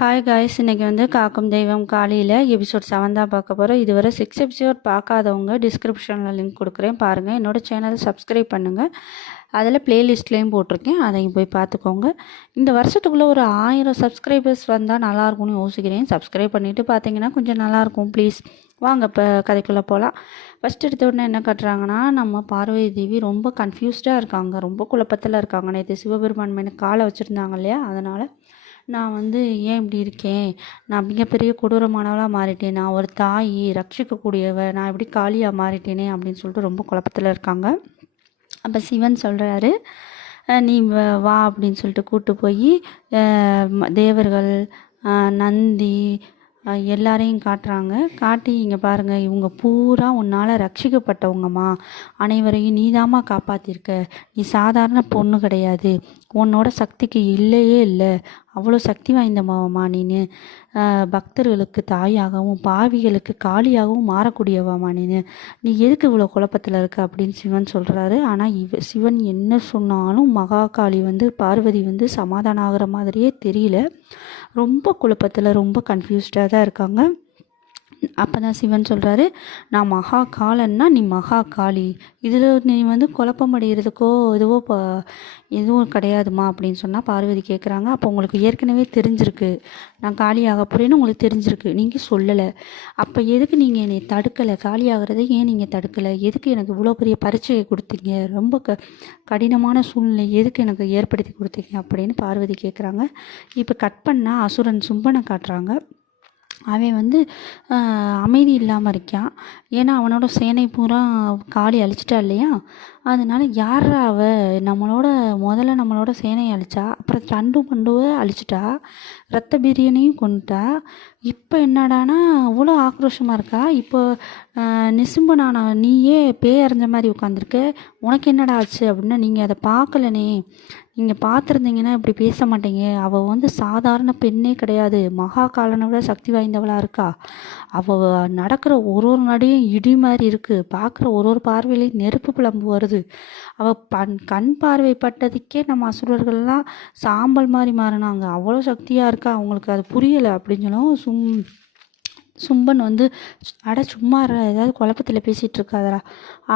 Hi guys, இன்றைக்கி வந்து காக்கும் தெய்வம் காலையில் எபிசோட் 7 தான் பார்க்க போகிறோம். இதுவரை 6 எபிசோட் பார்க்காதவங்க டிஸ்கிரிப்ஷனில் லிங்க் கொடுக்குறேன், பாருங்கள். என்னோடய சேனலை சப்ஸ்கிரைப் பண்ணுங்கள். அதில் ப்ளேலிஸ்ட்லேயும் போட்டிருக்கேன், அதையும் போய் பார்த்துக்கோங்க. இந்த வருஷத்துக்குள்ளே ஒரு 1000 சப்ஸ்கிரைபர்ஸ் வந்தால் நல்லாயிருக்கும்னு யோசிக்கிறேன். சப்ஸ்கிரைப் பண்ணிவிட்டு பார்த்தீங்கன்னா கொஞ்சம் நல்லாயிருக்கும். ப்ளீஸ் வாங்க இப்போ கதைக்குள்ளே போகலாம். ஃபஸ்ட் எடுத்த உடனே என்ன காட்டுறாங்கன்னா, நம்ம பார்வதி தேவி ரொம்ப கன்ஃபியூஸ்டாக இருக்காங்க, ரொம்ப குழப்பத்தில் இருக்காங்க. நேற்று சிவபெருமான் மேலே காலை வச்சுருந்தாங்க இல்லையா, அதனால் நான் வந்து ஏன் இப்படி இருக்கேன், நான் மிகப்பெரிய கொடூரமானவளாக மாறிட்டேன், நான் ஒரு தாய் ரட்சிக்கக்கூடியவ, நான் எப்படி காளியாக மாறிட்டேனே அப்படின்னு சொல்லிட்டு ரொம்ப குழப்பத்தில் இருக்காங்க. அப்போ சிவன் சொல்கிறாரு, நீ வா அப்படின்னு சொல்லிட்டு கூப்பிட்டு போய் தேவர்கள், நந்தி எல்லாரையும் காட்டுறாங்க. காட்டி இங்கே பாருங்கள், இவங்க பூரா உன்னால் ரட்சிக்கப்பட்டவங்கம்மா, அனைவரையும் நீதாம்மா காப்பாற்றிருக்க, நீ சாதாரண பொண்ணு கிடையாது, உன்னோட சக்திக்கு இல்லையே இல்லை, அவ்வளோ சக்தி வாய்ந்தமாவம்மா நீனு, பக்தர்களுக்கு தாயாகவும் பாவிகளுக்கு காளியாகவும் மாறக்கூடியவாம்மா நீ எதுக்கு இவ்வளோ குழப்பத்தில் இருக்க அப்படின்னு சிவன் சொல்கிறாரு. ஆனால் சிவன் என்ன சொன்னாலும் மகாகாளி வந்து பார்வதி வந்து சமாதானம் ஆகிற மாதிரியே தெரியல, ரொம்ப குழப்பத்தில் ரொம்ப கன்ஃபியூஸ்டாக தான் இருக்காங்க. அப்போ தான் சிவன் சொல்கிறாரு, நான் மகா காலன்னா நீ மகா காளி, இதில் நீ வந்து குழப்பம் அடைகிறதுக்கோ எதுவும் கிடையாதுமா அப்படின்னு சொன்னால் பார்வதி கேட்குறாங்க. அப்போ உங்களுக்கு ஏற்கனவே தெரிஞ்சிருக்கு நான் காளியாக போகிறேன்னு உங்களுக்கு தெரிஞ்சிருக்கு, நீங்கள் சொல்லலை, அப்போ எதுக்கு நீங்கள் என்னை தடுக்கலை, காளியாகிறதை ஏன் நீங்கள் தடுக்கலை, எதுக்கு எனக்கு இவ்வளோ பெரிய பரீட்சையை கொடுத்தீங்க, ரொம்ப கடினமான சூழ்நிலை எதுக்கு எனக்கு ஏற்படுத்தி கொடுத்தீங்க அப்படின்னு பார்வதி கேட்குறாங்க. இப்போ கட் பண்ணால் அசுரன் சும்பனை காட்டுறாங்க. அவன் வந்து அமைதி இல்லாமல் இருக்கான். ஏன்னா அவனோட சேனை பூரா காளி அழிச்சிட்டா இல்லையா, அதனால யாரா முதல்ல நம்மளோட சேனையை அழிச்சா, அப்புறம் தண்டு பண்டுவை அழிச்சிட்டா, ரத்த பிரியனையும் கொண்டுட்டா, இப்போ என்னடானா அவ்வளோ ஆக்ரோஷமாக இருக்கா. இப்போ நிசும்பனான நீயே பேய் அறிஞ்ச மாதிரி உட்காந்துருக்க, உனக்கு என்னடா ஆச்சு அப்படின்னா, நீங்கள் அதை பார்க்கலனே, நீங்கள் பார்த்துருந்தீங்கன்னா இப்படி பேச மாட்டீங்க, அவள் வந்து சாதாரண பெண்ணே கிடையாது, மகா காலனை விட சக்தி வாய்ந்தவளாக இருக்கா, அவள் நடக்கிற ஒரு நடையும் இடி மாதிரி இருக்குது, பார்க்குற ஒரு பார்வையிலையும் நெருப்பு பிளம்பு வருது, அவள் கண் பார்வை பட்டதுக்கே நம்ம அசுரர்கள்லாம் சாம்பல் மாதிரி மாறினாங்க, அவ்வளோ சக்தியாக இருக்கா, அவங்களுக்கு அது புரியலை அப்படின்னு சொல்லும். சும்பன் வந்து சும்மா ஏதாவது குழப்பத்தில் பேசிகிட்டு இருக்காதரா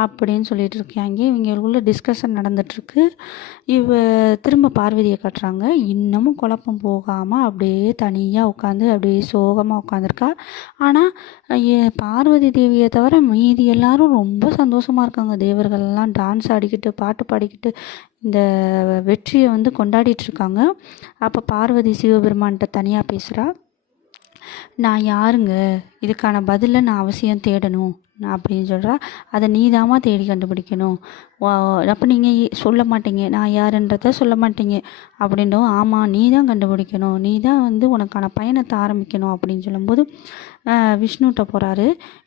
அப்படின்னு சொல்லிட்டு இருக்காங்க. இவங்களுக்குள்ள டிஸ்கஷன் நடந்துட்டுருக்கு. திரும்ப பார்வதியை காட்டுறாங்க. இன்னமும் குழப்பம் போகாமல் அப்படியே தனியாக உட்காந்து அப்படியே சோகமாக உட்காந்துருக்கா. ஆனால் பார்வதி தேவியை தவிர மீதி எல்லாரும் ரொம்ப சந்தோஷமாக இருக்காங்க. தேவர்கள்லாம் டான்ஸ் ஆடிக்கிட்டு பாட்டு பாடிக்கிட்டு இந்த வெற்றியை வந்து கொண்டாடிட்டுருக்காங்க. அப்போ பார்வதி சிவபெருமான்கிட்ட தனியாக பேசுகிறா. நான் யாருங்க, இதுக்கான பதிலை நான் அவசியம் தேடணும் அப்படின்னு சொல்கிறா. அதை நீதாம்மா தேடி கண்டுபிடிக்கணும். அப்போ நீங்கள் சொல்ல மாட்டீங்க, நான் யாருன்றத சொல்ல மாட்டீங்க அப்படின்னும். ஆமாம், நீ தான் கண்டுபிடிக்கணும், நீ தான் வந்து உனக்கான பயணத்தை ஆரம்பிக்கணும் அப்படின்னு சொல்லும்போது விஷ்ணுகிட்ட போகிறாரு.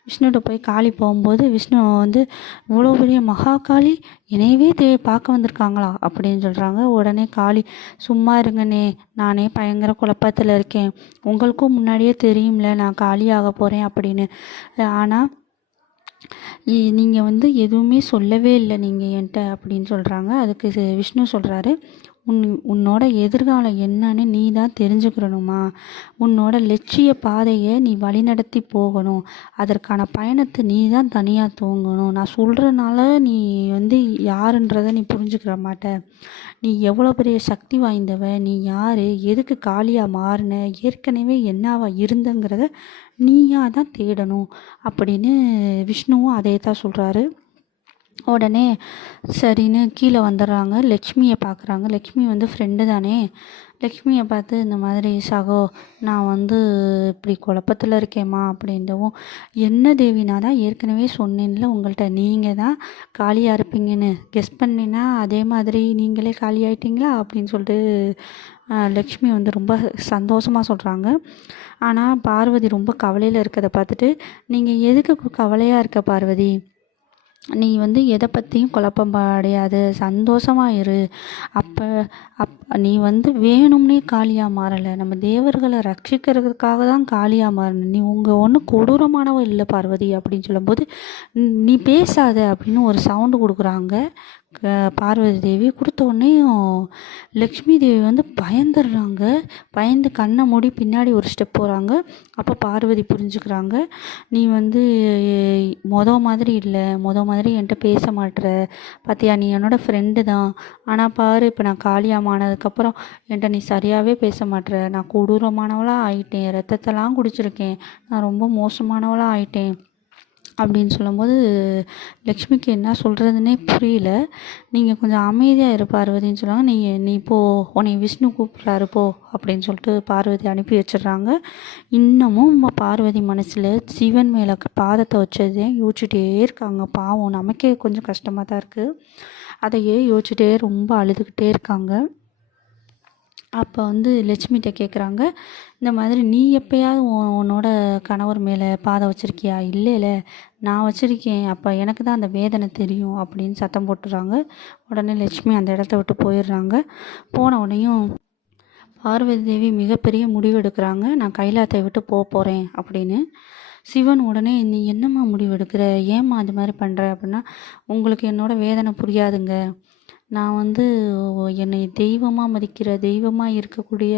விஷ்ணுகிட்ட போய் காளி போகும்போது விஷ்ணு வந்து இவ்வளோ பெரிய மகா காளி என்னையவே பார்க்க வந்திருக்காங்களா அப்படின்னு சொல்கிறாங்க. உடனே காளி, சும்மா இருங்கண்ணே, நானே பயங்கர குழப்பத்தில் இருக்கேன், உங்களுக்கும் முன்னாடியே தெரியும்ல நான் காளியாக போகிறேன் அப்படின்னு, ஆனால் நீங்கள் வந்து எதுவுமே சொல்லவே இல்லை நீங்கள் என்கிட்ட அப்படின்னு சொல்கிறாங்க. அதுக்கு விஷ்ணு சொல்கிறாரு, உன்னோட எதிர்காலம் என்னன்னு நீ தான் தெரிஞ்சுக்கிறணுமா, உன்னோட லட்சிய பாதையை நீ வழிநடத்தி போகணும், அதற்கான பயணத்தை நீ தான் தனியாக தூங்கணும், நான் சொல்கிறனால நீ வந்து யாருன்றதை நீ புரிஞ்சுக்கிற மாட்ட, நீ எவ்வளோ பெரிய சக்தி வாய்ந்தவ, நீ யார், எதுக்கு காளியாக மாறின, ஏற்கனவே என்னவா இருந்தங்கிறத நீயா தான் தேடணும் அப்படின்னு விஷ்ணுவும் அதே தான் சொல்கிறாரு. உடனே சரின்னு கீழே வந்துடுறாங்க. லக்ஷ்மியை பார்க்குறாங்க. லக்ஷ்மி வந்து ஃப்ரெண்டு தானே. லக்ஷ்மியை பார்த்து இந்த மாதிரி, சகோ நான் வந்து இப்படி குழப்பத்தில் இருக்கேம்மா அப்படின்றவும், என்ன தேவி, நான் தான் ஏற்கனவே சொன்னேன்ல உங்கள்கிட்ட, நீங்கள் தான் காலியாக இருப்பீங்கன்னு கெஸ் பண்ணினா அதே மாதிரி நீங்களே காலி ஆகிட்டீங்களா அப்படின்னு சொல்லிட்டு லக்ஷ்மி வந்து ரொம்ப சந்தோஷமாக சொல்கிறாங்க. ஆனால் பார்வதி ரொம்ப கவலையில் இருக்கிறத பார்த்துட்டு, நீங்கள் எதுக்கு கவலையாக இருக்க பார்வதி, நீ வந்து எதை பற்றியும் குழப்பம் அடையாது, சந்தோஷமாக இரு, நீ வந்து வேணும்னே காளியாக மாறலை, நம்ம தேவர்களை ரட்சிக்கிறதுக்காக தான் காளியாக மாறணும், நீ ஒன்றும் கொடூரமானவ இல்லை பார்வதி அப்படின்னு சொல்லும்போது, நீ பேசாத அப்படின்னு ஒரு சவுண்டு கொடுக்குறாங்க. பார்வதி தேவி கொடுத்த உடனேயும் லக்ஷ்மி தேவி வந்து பயந்துடுறாங்க. பயந்து கண்ணை மூடி பின்னாடி ஒரு ஸ்டெப் போகிறாங்க. அப்போ பார்வதி புரிஞ்சுக்கிறாங்க, நீ வந்து மாதிரி இல்லை, மாதிரி என்கிட்ட பேச மாட்டுற பார்த்தியா, நீ என்னோடய ஃப்ரெண்டு தான். ஆனால் பாரு, இப்போ நான் காளியாமானதுக்கப்புறம் என்கிட்ட நீ சரியாகவே பேச மாட்டுற. நான் கொடூரமானவளாக ஆயிட்டேன், ரத்தத்தெல்லாம் குடிச்சிருக்கேன், நான் ரொம்ப மோசமானவளாக ஆயிட்டேன் அப்படின்னு சொல்லும்போது லக்ஷ்மிக்கு என்ன சொல்கிறதுனே புரியல. நீங்கள் கொஞ்சம் அமைதியாக இரு பார்வதின்னு சொல்லுவாங்க. நீ போ, உன்னை விஷ்ணு கூப்பிட்றாரு போ அப்படின்னு சொல்லிட்டு பார்வதி அனுப்பி வச்சிடுறாங்க. இன்னமும் பார்வதி மனசில் சிவன் மேலே பாதத்தை வச்சதே யோசிச்சுட்டே இருக்காங்க. பாவம், நமக்கே கொஞ்சம் கஷ்டமாக தான் இருக்குது. அதையே யோசிச்சுட்டே ரொம்ப அழுதுகிட்டே இருக்காங்க. அப்போ வந்து லட்சுமிகிட்ட கேட்குறாங்க, இந்த மாதிரி நீ எப்போயாவது உன்னோட கணவர் மேலே பாதம் வச்சுருக்கியா? இல்லைல்ல, நான் வச்சுருக்கேன், அப்போ எனக்கு தான் அந்த வேதனை தெரியும் அப்படின்னு சத்தம் போட்டுறாங்க. உடனே லட்சுமி அந்த இடத்த விட்டு போயிடுறாங்க. போன உடனேயும் பார்வதி தேவி மிகப்பெரிய முடிவு எடுக்கிறாங்க, நான் கைலாயத்தை விட்டு போகிறேன் அப்படின்னு. சிவன் உடனே, நீ என்னம்மா முடிவு எடுக்கிற, ஏம்மா அது மாதிரி பண்ணுற அப்படின்னா, உங்களுக்கு என்னோட வேதனை புரியாதுங்க. நான் வந்து என்னை தெய்வமாக மதிக்கிற, தெய்வமாக இருக்கக்கூடிய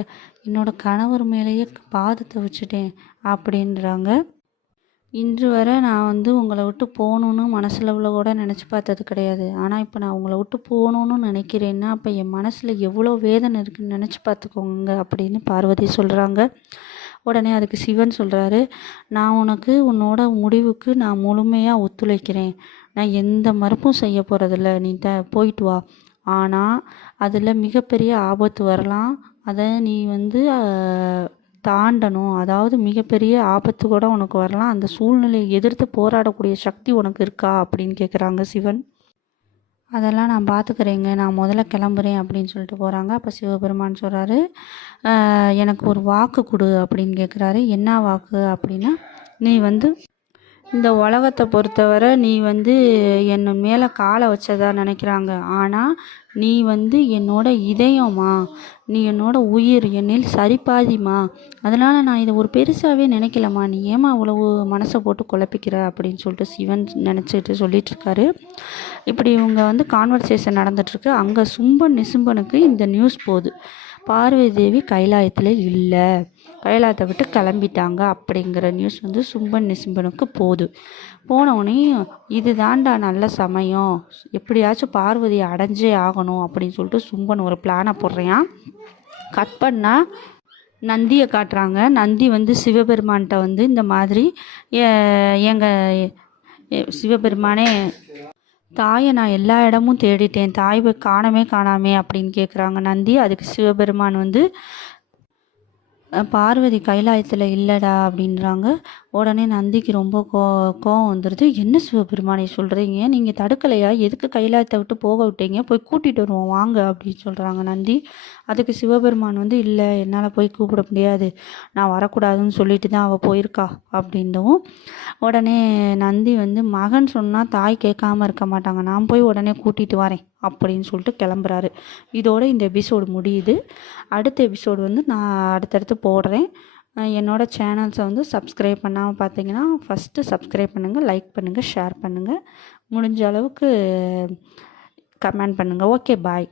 என்னோடய கணவர் மேலேயே பாதத்தை வச்சுட்டேன் அப்படின்றாங்க. இன்று வரை நான் வந்து உங்களை விட்டு போகணுன்னு மனசில் கூட நினச்சி பார்த்தது கிடையாது. ஆனால் இப்போ நான் உங்களை விட்டு போகணுன்னு நினைக்கிறேன்னா அப்போ என் மனசில் எவ்வளோ வேதனை இருக்குதுன்னு நினச்சி பார்த்துக்கோங்க அப்படின்னு பார்வதி சொல்கிறாங்க. உடனே அதுக்கு சிவன் சொல்கிறாரு, நான் உனக்கு உன்னோட முடிவுக்கு நான் முழுமையாக ஒத்துழைக்கிறேன், நான் எந்த மறுப்பும் செய்ய போகிறதில்ல, நீ போயிட்டு வா. ஆனால் அதில் மிகப்பெரிய ஆபத்து வரலாம், அதை நீ வந்து தாண்டணும். அதாவது மிகப்பெரிய ஆபத்து கூட உனக்கு வரலாம், அந்த சூழ்நிலையை எதிர்த்து போராடக்கூடிய சக்தி உனக்கு இருக்கா அப்படின்னு கேட்குறாங்க சிவன். அதெல்லாம் நான் பார்த்துக்கிறேங்க, நான் முதல்ல கிளம்புறேன் அப்படின்னு சொல்லிட்டு போகிறாங்க. அப்போ சிவபெருமான் சொல்கிறாரு, எனக்கு ஒரு வாக்கு கொடு அப்படின்னு கேட்குறாரு. என்ன வாக்கு அப்படின்னா, நீ வந்து இந்த உலகத்தை பொறுத்தவரை நீ வந்து என் மேலே காலை வச்சதா நினைக்கிறாங்க, ஆனால் நீ வந்து என்னோட இதயம்மா, நீ என்னோட உயிர், என்னில் சரிபாதிம்மா, அதனால் நான் இதை ஒரு பெருசாகவே நினைக்கலம்மா, நீ ஏமா அவ்வளவு மனசை போட்டு குழப்பிக்கிற அப்படின்னு சொல்லிட்டு சிவன் நினச்சிட்டு சொல்லிகிட்ருக்காரு. இப்படி இவங்க வந்து கான்வர்சேஷன் நடந்துகிட்ருக்கு. அங்கே சும்பன் நிசும்பனுக்கு இந்த நியூஸ் போகுது, பார்வதி தேவி கைலாயத்தில் இல்லை, கைலாயத்தை விட்டு கிளம்பிட்டாங்க அப்படிங்கிற நியூஸ் வந்து சும்பன் நிசும்பனுக்கு போகுது. போனவுடனே இது தாண்டா நல்ல சமயம், எப்படியாச்சும் பார்வதியை அடைஞ்சே ஆகணும் அப்படின்னு சொல்லிட்டு சும்பன் ஒரு பிளானை போடுறான். கட் பண்ணால் நந்தியை காட்டுறாங்க. நந்தி வந்து சிவபெருமான்கிட்ட வந்து இந்த மாதிரி, எங்கள் சிவபெருமானே, தாயை நான் எல்லா இடமும் தேடிட்டேன், தாய் காணாமே அப்படின்னு கேட்குறாங்க நந்தி. அதுக்கு சிவபெருமான் வந்து, பார்வதி கைலாயத்தில் இல்லைடா அப்படின்றாங்க. உடனே நந்திக்கு ரொம்ப கோவம் வந்துடுது. என்ன சிவபெருமானை சொல்கிறீங்க, நீங்கள் தடுக்கலையா, எதுக்கு கைலாயத்தை விட்டு போக விட்டீங்க, போய் கூட்டிகிட்டு வருவோம் வாங்க அப்படின்னு சொல்கிறாங்க நந்தி. அதுக்கு சிவபெருமான் வந்து, இல்லை என்னால் போய் கூப்பிட முடியாது, நான் வரக்கூடாதுன்னு சொல்லிட்டு தான் அவள் போயிருக்கா அப்படின்றவும், உடனே நந்தி வந்து, மகன் சொன்னால் தாய் கேட்காம இருக்க மாட்டாங்க, நான் போய் உடனே கூட்டிகிட்டு வரேன் அப்படின்னு சொல்லிட்டு கிளம்புறாரு. இதோட இந்த எபிசோடு முடியுது. அடுத்த எபிசோடு வந்து நான் அடுத்தடுத்து போடுறேன். என்னோடய சேனல்ஸை வந்து சப்ஸ்கிரைப் பண்ணாமல் பார்த்தீங்கன்னா ஃபஸ்ட்டு சப்ஸ்கிரைப் பண்ணுங்கள், லைக் பண்ணுங்கள், ஷேர் பண்ணுங்கள், முடிஞ்ச அளவுக்கு கமெண்ட் பண்ணுங்கள். ஓகே, பாய்.